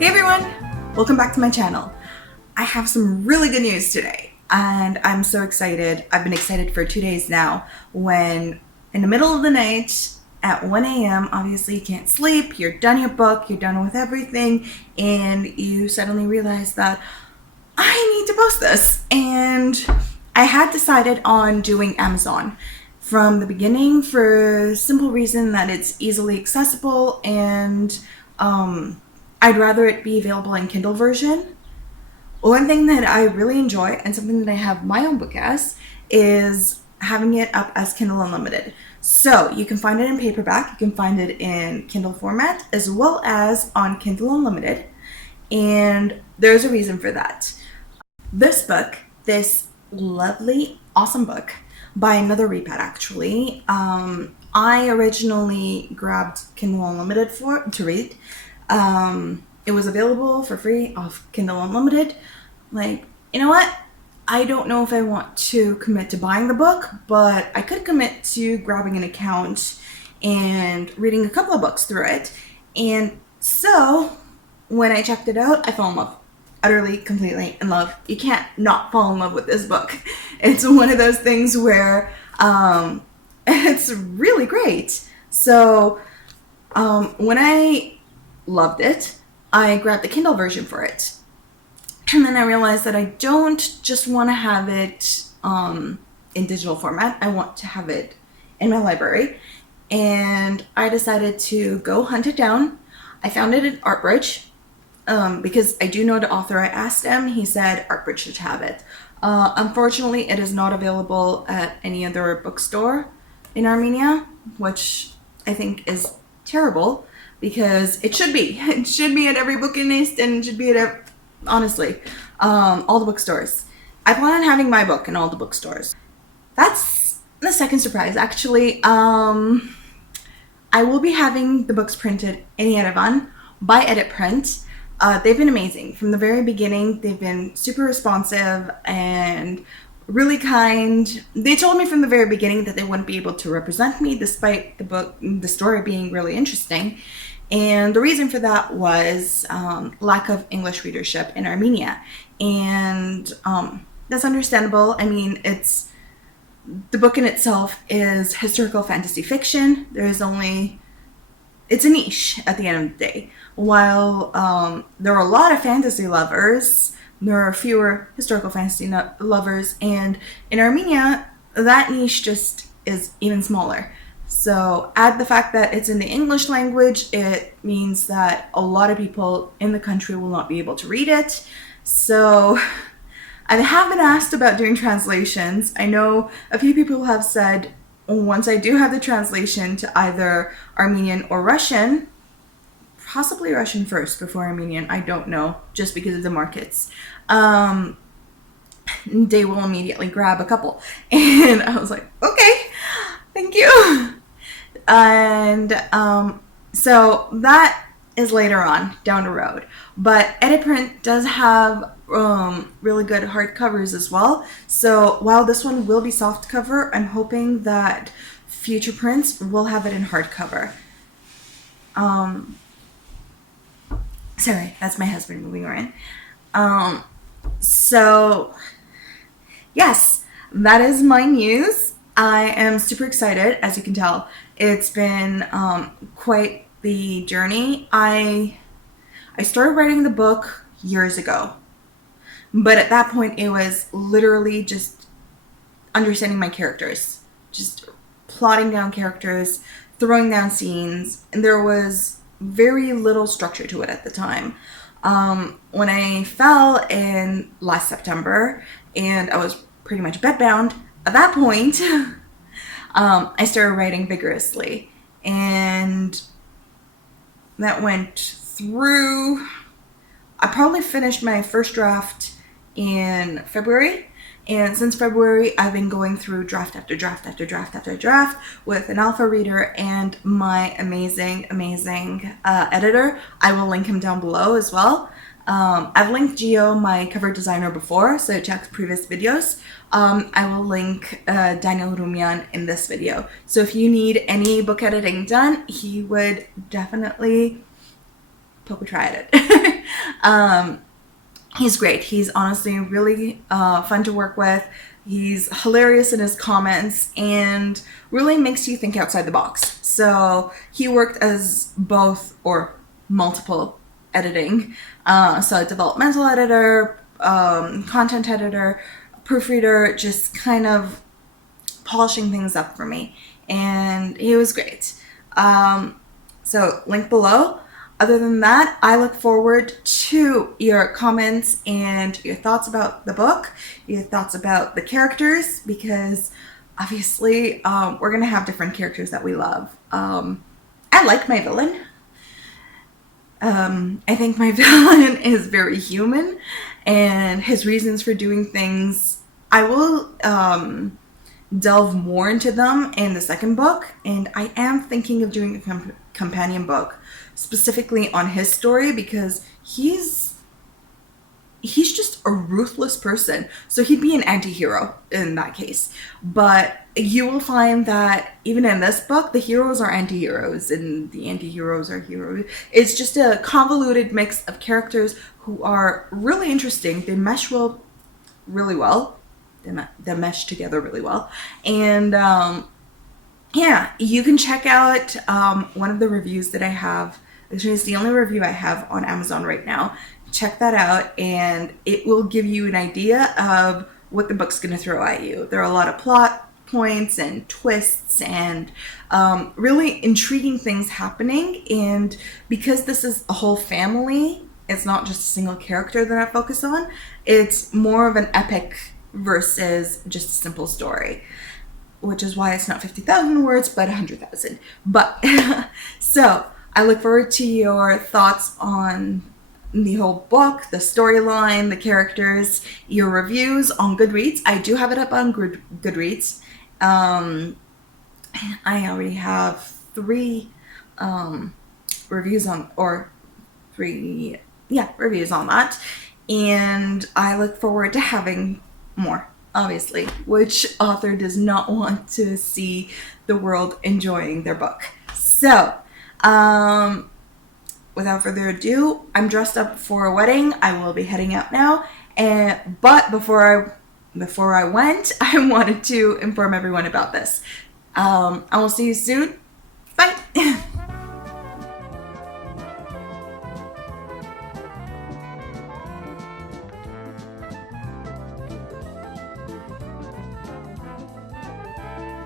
Hey everyone! Welcome back to my channel. I have some really good news today and I'm so excited. I've been excited for 2 days now when in the middle of the night at 1 a.m. obviously you can't sleep, you're done your book, you're done with everything, and you suddenly realize that I need to post this. And I had decided on doing Amazon from the beginning for a simple reason that it's easily accessible and I'd rather it be available in Kindle version. One thing that I really enjoy and something that I have my own book as is having it up as Kindle Unlimited. So you can find it in paperback, you can find it in Kindle format, as well as on Kindle Unlimited. And there's a reason for that. This book, this lovely, awesome book by another repat actually, I originally grabbed Kindle Unlimited to read. It was available for free off Kindle Unlimited. Like, you know what? I don't know if I want to commit to buying the book, but I could commit to grabbing an account and reading a couple of books through it. And so when I checked it out, I fell in love. Utterly, completely in love. You can't not fall in love with this book. It's one of those things where it's really great. So when I loved it, I grabbed the Kindle version for it. And then I realized that I don't just want to have it in digital format. I want to have it in my library. And I decided to go hunt it down. I found it at Artbridge because I do know the author. I asked him. He said Artbridge should have it. Unfortunately, it is not available at any other bookstore in Armenia, which I think is terrible. Because it should be. It should be at every bookist and it should be at, honestly, all the bookstores. I plan on having my book in all the bookstores. That's the second surprise, actually. I will be having the books printed in Yerevan by Edit Print. They've been amazing. From the very beginning, they've been super responsive and really kind. They told me from the very beginning that they wouldn't be able to represent me despite the story being really interesting. And the reason for that was lack of English readership in Armenia. And that's understandable. I mean, the book in itself is historical fantasy fiction. It's a niche at the end of the day. While there are a lot of fantasy lovers, there are fewer historical fantasy lovers. And in Armenia, that niche just is even smaller. So add the fact that it's in the English language, it means that a lot of people in the country will not be able to read it. So I have been asked about doing translations. I know a few people have said once I do have the translation to either Armenian or Russian, possibly Russian first before Armenian, I don't know, just because of the markets, they will immediately grab a couple. And I was like, okay, thank you. And so that is later on down the road. But Edit Print does have really good hardcovers as well. So while this one will be soft cover, I'm hoping that future prints will have it in hardcover. Sorry, that's my husband moving around. So yes, that is my news. I am super excited, as you can tell. It's been quite the journey. I started writing the book years ago, but at that point it was literally just understanding my characters, just plotting down characters, throwing down scenes, and there was very little structure to it at the time. When I fell in last September and I was pretty much bedbound, at that point, I started writing vigorously, and that went through. I probably finished my first draft in February, and since February, I've been going through draft after draft after draft after draft with an alpha reader and my amazing editor. I will link him down below as well. I've linked Gio, my cover designer, before, so check previous videos. I will link Daniel Rumian in this video. So if you need any book editing done, he would definitely poke a try at it. He's great. He's honestly really fun to work with. He's hilarious in his comments and really makes you think outside the box. So he worked as both or multiple editing. So developmental editor, content editor, proofreader, just kind of polishing things up for me. And he was great. So link below. Other than that, I look forward to your comments and your thoughts about the book, your thoughts about the characters, because obviously we're going to have different characters that we love. I like my villain. I think my villain is very human, and his reasons for doing things, I will delve more into them in the second book, and I am thinking of doing a companion book specifically on his story, because he's just a ruthless person. So he'd be an anti-hero in that case. But you will find that even in this book, the heroes are anti-heroes and the anti-heroes are heroes. It's just a convoluted mix of characters who are really interesting. They mesh really well. They mesh together really well. And yeah, you can check out one of the reviews that I have. Actually, it's the only review I have on Amazon right now. Check that out, and it will give you an idea of what the book's going to throw at you. There are a lot of plot points and twists and really intriguing things happening. And because this is a whole family, it's not just a single character that I focus on. It's more of an epic versus just a simple story, which is why it's not 50,000 words, but 100,000. But so I look forward to your thoughts on the whole book, the storyline, the characters, your reviews on Goodreads. I do have it up on Goodreads. I already have 3 reviews on, or 3, reviews on that. And I look forward to having more, obviously. Which author does not want to see the world enjoying their book? So, without further ado, I'm dressed up for a wedding. I will be heading out now. But before I went, I wanted to inform everyone about this. I will see you soon. Bye.